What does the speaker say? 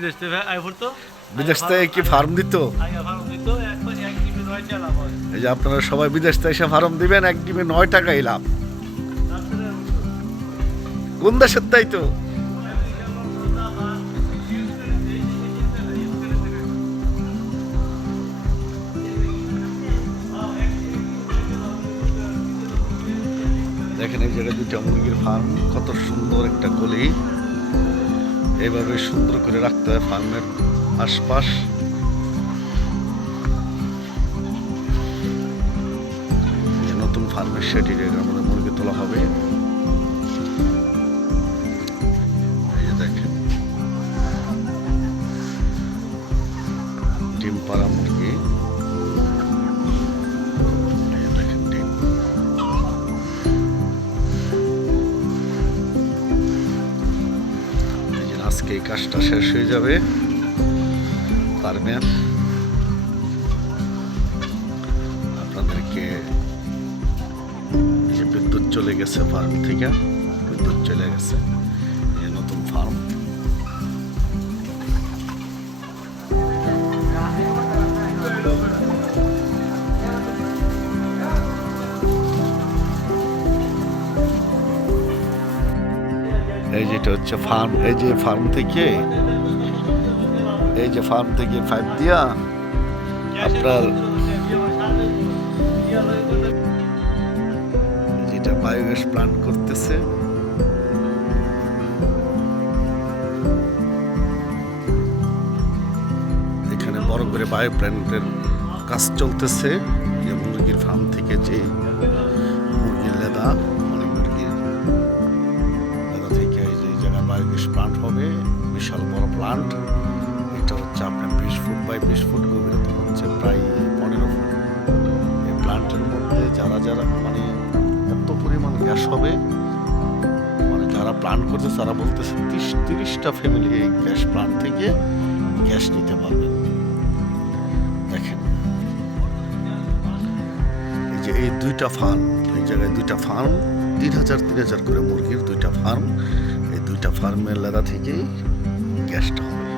বিদেশ থেকে আয় বিদেশ থেকে কি ফার্ম দিত? এই যে আপনারা সবাই বিদেশ থেকে এসে ফার্ম দিবেন এক ডিমে নয় টাকাই লাভ। কোন দেশের তাই তো? দেখেন এই জায়গায় দুটা মুরগির ফার্ম কত সুন্দর একটা গলি। এইভাবে সুন্দর করে রাখতে হয় ফার্মের আশপাশ। নতুন ফার্মের সেটি আমাদের মুরগি তোলা হবে। দেখেন। ডিম পাড়া মুরগি। আজকে এই কাজটা শেষ হয়ে যাবে। পারবেন আপনাদেরকে যে বিদ্যুৎ চলে গেছে ফার্ম থেকে বিদ্যুৎ চলে গেছে। এই যেটা হচ্ছে ফার্ম এই যে ফার্ম থেকে, এই যে ফার্ম থেকে পাইপ দিয়া আপনার যেটা বায়োগ্যাস প্লান্ট করতেছে। এখানে বড় করে বায়ো প্ল্যান্টের কাজ চলতেছে, যে মুরগির ফার্ম থেকে যে মুরগির লেদা। হবে, বিশাল বড় প্লান্ট এটা হচ্ছে আপনার বিশ ফুট বাই বিশ ফুট গভীরতা হচ্ছে প্রায় পনেরো ফুট। এই প্লান্টের মধ্যে যারা যারা মানে এত পরিমাণ গ্যাস হবে মানে যারা প্ল্যান করছে, তারা বলতেছে তিরিশ, তিরিশটা ফ্যামিলি এই গ্যাস প্ল্যান্ট থেকে গ্যাস নিতে পারবে। দেখেন। এই যে এই দুইটা ফার্ম এই জায়গায় দুইটা ফার্ম তিন হাজার তিন হাজার করে মুরগির দুইটা ফার্ম দুইটা ফার্মের লেদা থেকেই গ্যাসটা হবে।